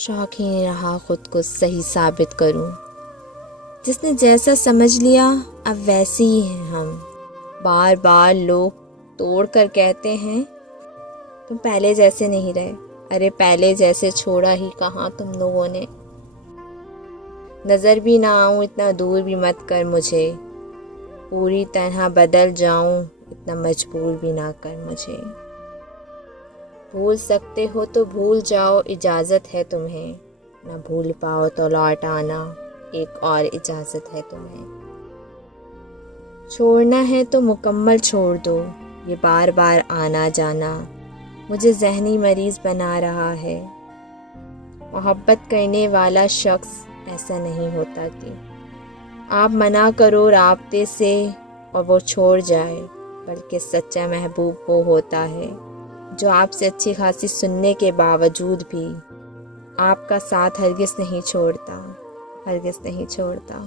شوق ہی نہیں رہا خود کو صحیح ثابت کروں۔ جس نے جیسا سمجھ لیا اب ویسے ہی ہیں ہم۔ بار بار لوگ توڑ کر کہتے ہیں تم پہلے جیسے نہیں رہے۔ ارے پہلے جیسے چھوڑا ہی کہاں تم لوگوں نے۔ نظر بھی نہ آؤں اتنا دور بھی مت کر مجھے، پوری طرح بدل جاؤں اتنا مجبور بھی نہ کر مجھے۔ بھول سکتے ہو تو بھول جاؤ اجازت ہے تمہیں، نہ بھول پاؤ تو لوٹ آنا ایک اور اجازت ہے تمہیں۔ چھوڑنا ہے تو مکمل چھوڑ دو، یہ بار بار آنا جانا مجھے ذہنی مریض بنا رہا ہے۔ محبت کرنے والا شخص ایسا نہیں ہوتا کہ آپ منع کرو رابطے سے اور وہ چھوڑ جائے، بلکہ سچا محبوب وہ ہوتا ہے جو آپ سے اچھی خاصی سننے کے باوجود بھی آپ کا ساتھ ہرگز نہیں چھوڑتا، ہرگز نہیں چھوڑتا۔